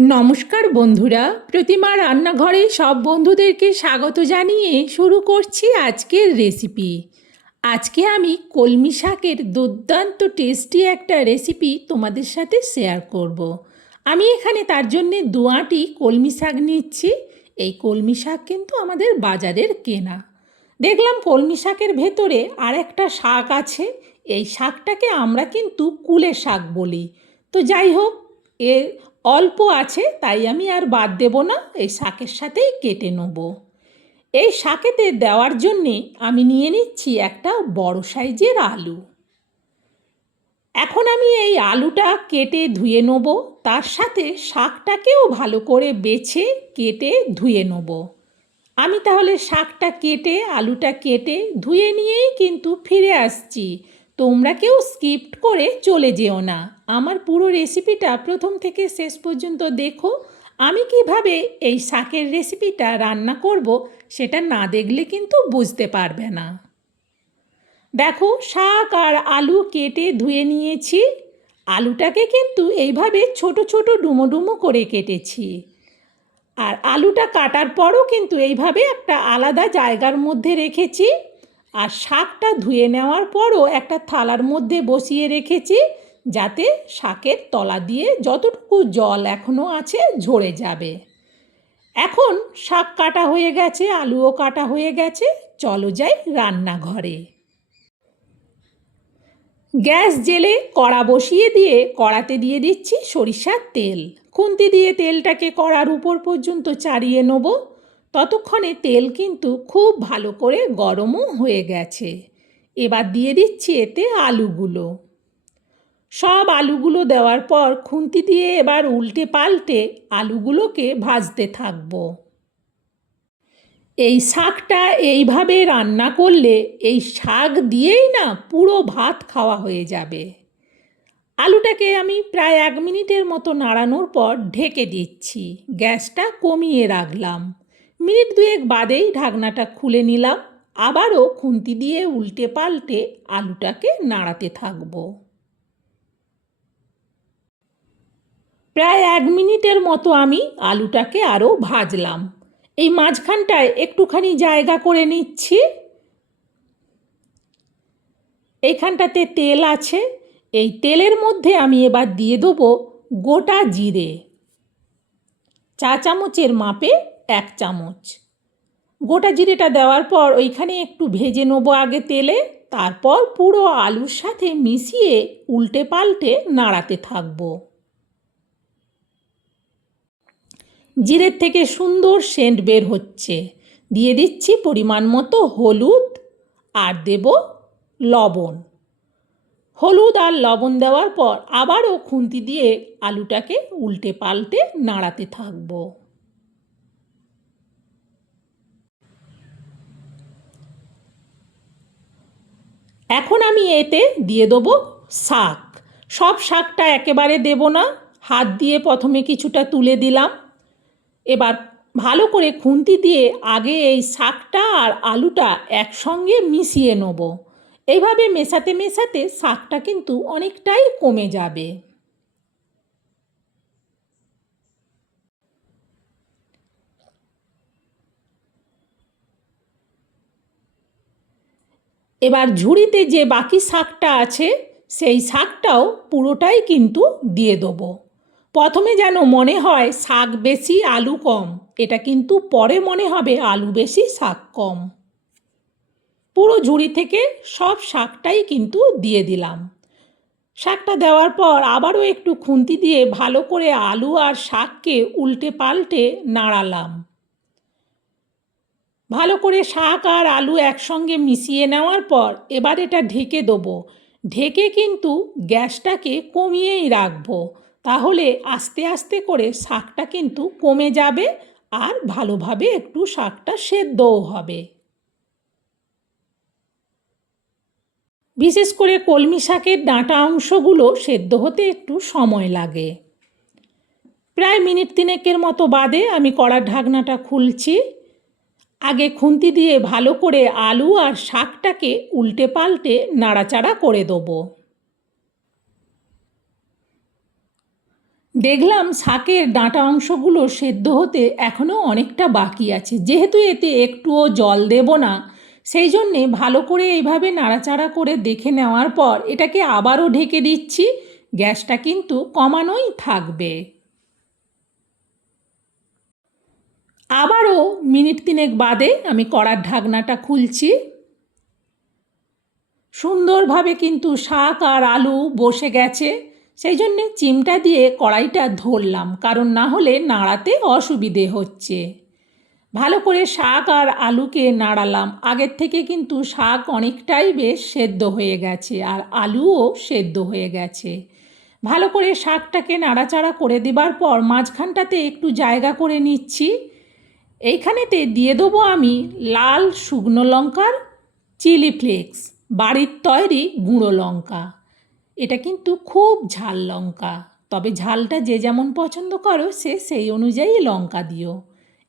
নমস্কার বন্ধুরা, প্রতিমা রান্নাঘরে সব বন্ধুদেরকে স্বাগত জানিয়ে শুরু করছি আজকের রেসিপি। আজকে আমি কলমি শাকের দুর্দান্ত টেস্টি একটা রেসিপি তোমাদের সাথে শেয়ার করব। আমি এখানে তার জন্যে দুয়াটি কলমি শাক নিচ্ছি। এই কলমি শাক কিন্তু আমাদের বাজারের কেনা। দেখলাম কলমি শাকের ভেতরে আর একটা শাক আছে। এই শাকটাকে আমরা কিন্তু কুলে শাক বলি। তো যাই হোক, এর অল্প আছে, তাই আমি আর বাদ দেব না, এই শাকের সাথেই কেটে নেব। এই শাকেতে দেওয়ার জন্যে আমি নিয়ে নিচ্ছি একটা বড় সাইজের আলু। এখন আমি এই আলুটা কেটে ধুয়ে নেব, তার সাথে শাকটাকেও ভালো করে বেছে কেটে ধুয়ে নেব। আমি তাহলে শাকটা কেটে আলুটা কেটে ধুয়ে নিয়েই কিন্তু ফিরে আসছি। তোমরা কেউ স্কিপ করে চলে যেও না, আমার পুরো রেসিপিটা প্রথম থেকে শেষ পর্যন্ত দেখো। আমি কিভাবে এই শাকের রেসিপিটা রান্না করব সেটা না দেখলে কিন্তু বুঝতে পারবে না। দেখো, শাক আর আলু কেটে ধুয়ে নিয়েছি। আলুটাকে কিন্তু এইভাবে ছোট ছোট ডুমো ডুমো করে কেটেছি। আর আলুটা কাটার পরও কিন্তু এইভাবে একটা আলাদা জায়গার মধ্যে রেখেছি। আর শাকটা ধুয়ে নেওয়ার পরও একটা থালার মধ্যে বসিয়ে রেখেছি, যাতে শাকের তলা দিয়ে যতটুকু জল এখনও আছে ঝরে যাবে। এখন শাক কাটা হয়ে গেছে, আলুও কাটা হয়ে গেছে, চলো যাই রান্নাঘরে। গ্যাস জেলে কড়া বসিয়ে দিয়ে কড়াতে দিয়ে দিচ্ছি সরিষার তেল। খুন্তি দিয়ে তেলটাকে কড়ার উপর পর্যন্ত চাড়িয়ে নেব। ততক্ষণে তেল কিন্তু খুব ভালো করে গরমও হয়ে গেছে। এবার দিয়ে দিচ্ছি এতে আলুগুলো। সব আলুগুলো দেওয়ার পর খুন্তি দিয়ে এবার উল্টে পাল্টে আলুগুলোকে ভাজতে থাকবো। এই শাকটা এইভাবে রান্না করলে এই শাক দিয়েই না পুরো ভাত খাওয়া হয়ে যাবে। আলুটাকে আমি প্রায় 1 মিনিটের মতো নাড়ানোর পর ঢেকে দিচ্ছি, গ্যাসটা কমিয়ে রাখলাম। মিনিট 2 বাদেই ঢাকনাটা খুলে নিলাম। আবারও খুন্তি দিয়ে উল্টে পাল্টে আলুটাকে নাড়াতে থাকবো। প্রায় 1 মিনিটের মতো আমি আলুটাকে আরও ভাজলাম। এই মাঝখানটায় একটুখানি জায়গা করে নিচ্ছি। এইখানটাতে তেল আছে, এই তেলের মধ্যে আমি এবার দিয়ে দেবো গোটা জিরে। 1 চামচের মাপে 1 চামচ গোটা জিরেটা দেওয়ার পর ওইখানে একটু ভেজে নেবো আগে তেলে, তারপর পুরো আলুর সাথে মিশিয়ে উল্টে পাল্টে নাড়াতে থাকবো। জিরের থেকে সুন্দর সেন্ট বের হচ্ছে। দিয়ে দিচ্ছি পরিমাণ মতো হলুদ আর দেব লবণ। হলুদ আর লবণ দেওয়ার পর আবারও খুন্তি দিয়ে আলুটাকে উল্টে পাল্টে নাড়াতে থাকব। এখন আমি এতে দিয়ে দেবো শাক। সব শাকটা একেবারে দেব না, হাত দিয়ে প্রথমে কিছুটা তুলে দিলাম। এবার ভালো করে খুন্তি দিয়ে আগে এই শাকটা আর আলুটা একসঙ্গে মিশিয়ে নেব। এইভাবে মেশাতে মেশাতে শাকটা কিন্তু অনেকটাই কমে যাবে। এবার ঝুড়িতে যে বাকি শাকটা আছে সেই শাকটাও পুরোটাই কিন্তু দিয়ে দেবো। প্রথমে যেন মনে হয় শাক বেশি আলু কম, এটা কিন্তু পরে মনে হবে আলু বেশি শাক কম। পুরো ঝুড়ি থেকে সব শাকটাই কিন্তু দিয়ে দিলাম। শাকটা দেওয়ার পর আবারও একটু খুন্তি দিয়ে ভালো করে আলু আর শাককে উল্টে পাল্টে নাড়ালাম। ভালো করে শাক আর আলু একসঙ্গে মিশিয়ে নেওয়ার পর এবার এটা ঢেকে দেবো। ঢেকে কিন্তু গ্যাসটাকে কমিয়েই রাখবো, তাহলে আস্তে আস্তে করে শাকটা কিন্তু কমে যাবে আর ভালোভাবে একটু শাকটা সেদ্ধও হবে। বিশেষ করে কলমি শাকের ডাঁটা অংশগুলো সেদ্ধ হতে একটু সময় লাগে। প্রায় মিনিট 3 মতো বাদে আমি কড়ার ঢাকনাটা খুলছি। আগে খুন্তি দিয়ে ভালো করে আলু আর শাকটাকে উল্টে পাল্টে নাড়াচাড়া করে দেবো। দেখলাম শাকের ডাঁটা অংশগুলো সেদ্ধ হতে এখনও অনেকটা বাকি আছে। যেহেতু এতে একটুও জল দেব না, সেই জন্যে ভালো করে এইভাবে নাড়াচাড়া করে দেখে নেওয়ার পর এটাকে আবারও ঢেকে দিচ্ছি। গ্যাসটা কিন্তু কমানোই থাকবে। আবারও মিনিট 3 বাদে আমি কড়ার ঢাকনাটা খুলছি। সুন্দরভাবে কিন্তু শাক আর আলু বসে গেছে। সেই জন্যে চিমটা দিয়ে কড়াইটা ধরলাম, কারণ না হলে নাড়াতে অসুবিধে হচ্ছে। ভালো করে শাক আর আলুকে নাড়ালাম। আগের থেকে কিন্তু শাক অনেকটাই বেশ সেদ্ধ হয়ে গেছে আর আলুও সেদ্ধ হয়ে গেছে। ভালো করে শাকটাকে নাড়াচাড়া করে দেবার পর মাঝখানটাতে একটু জায়গা করে নিচ্ছি। এইখানেতে দিয়ে দেবো আমি লাল শুকনো লঙ্কার চিলি ফ্লেক্স, বাড়ির তৈরি গুঁড়ো লঙ্কা। এটা কিন্তু খুব ঝাল লঙ্কা, তবে ঝালটা যে যেমন পছন্দ করো সে সেই অনুযায়ী লঙ্কা দিও।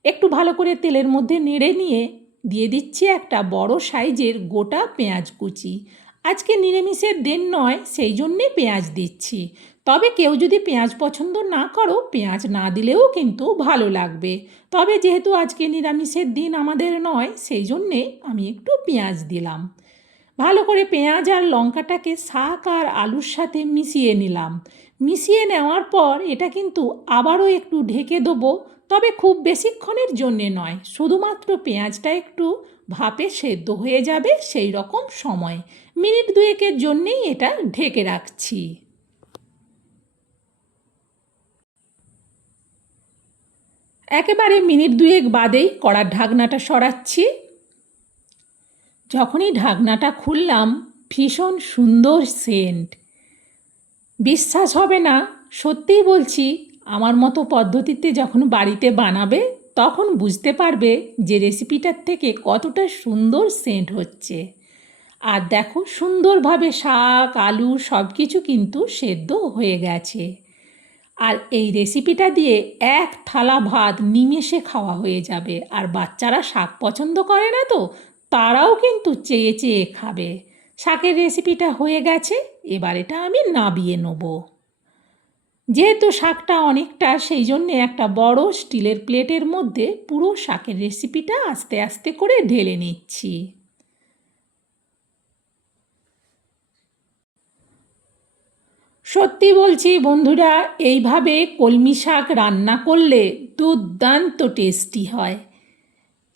একটু ভালো করে তেলের মধ্যে নেড়ে নিয়ে দিয়ে দিচ্ছি একটা বড় সাইজের গোটা পেঁয়াজ কুচি। আজকে নিরামিষের দিন নয়, সেই জন্যে পেঁয়াজ দিচ্ছি। তবে কেউ যদি পেঁয়াজ পছন্দ না করো, পেঁয়াজ না দিলেও কিন্তু ভালো লাগবে। তবে যেহেতু আজকে নিরামিষের দিন আমাদের নয়, সেই জন্যে আমি একটু পেঁয়াজ দিলাম। ভালো করে পেঁয়াজ আর লঙ্কাটাকে শাক আর আলুর সাথে মিশিয়ে নিলাম। মিশিয়ে নেওয়ার পর এটা কিন্তু আবারও একটু ঢেকে দেবো, তবে খুব বেশিক্ষণের জন্যে নয়, শুধুমাত্র পেঁয়াজটা একটু ভাপে সেদ্ধ হয়ে যাবে সেই রকম সময়। মিনিট 2 জন্যেই এটা ঢেকে রাখছি। একেবারে মিনিট 2 বাদেই কড়ার ঢাকনাটা সরাচ্ছি। যখনই ঢাকনাটা খুললাম, ভীষণ সুন্দর সেন্ট। বিশ্বাস হবে না, সত্যিই বলছি, আমার মতো পদ্ধতিতে যখন বাড়িতে বানাবে তখন বুঝতে পারবে যে রেসিপিটার থেকে কতটা সুন্দর সেন্ট হচ্ছে। আর দেখো, সুন্দরভাবে শাক আলু সব কিছু কিন্তু সেদ্ধ হয়ে গেছে। আর এই রেসিপিটা দিয়ে 1 থালা ভাত নিমেষে খাওয়া হয়ে যাবে। আর বাচ্চারা শাক পছন্দ করে না তো, তারাও কিন্তু চেয়ে চেয়ে খাবে। শাকের রেসিপিটা হয়ে গেছে, এবার এটা আমি নাবিয়ে নেব। যেহেতু শাকটা অনেকটা, সেই জন্যে একটা বড় স্টিলের প্লেটের মধ্যে পুরো শাকের রেসিপিটা আস্তে আস্তে করে ঢেলে নিচ্ছি। সত্যি বলছি বন্ধুরা, এইভাবে কলমি শাক রান্না করলে দুর্দান্ত টেস্টি হয়।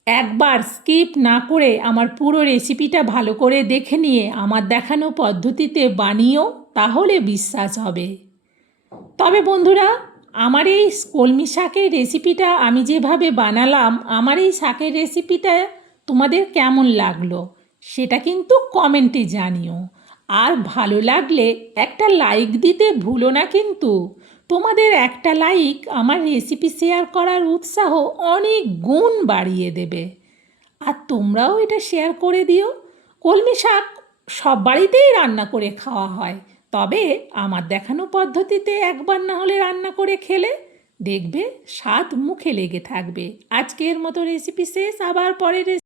একবার স্কিপ না করে আমার পুরো রেসিপিটা ভালো করে দেখে নিয়ে আমার দেখানো পদ্ধতিতে বানিও, তাহলে বিশ্বাস হবে। তবে বন্ধুরা, আমার এই কলমি শাকের রেসিপিটা আমি যেভাবে বানালাম, আমার এই শাকের রেসিপিটা তোমাদের কেমন লাগলো সেটা কিন্তু কমেন্টে জানিও। আর ভালো লাগলে একটা লাইক দিতে ভুলো না কিন্তু। তোমাদের একটা লাইক আমার রেসিপি শেয়ার করার উৎসাহ অনেক গুণ বাড়িয়ে দেবে। আর তোমরাও এটা শেয়ার করে দিও। কলমি শাক সব বাড়িতেই রান্না করে খাওয়া হয়, তবে আমার দেখানো পদ্ধতিতে একবার না হলে রান্না করে খেলে দেখবে স্বাদ মুখে লেগে থাকবে। আজকের মতো রেসিপি শেষ, আবার পরের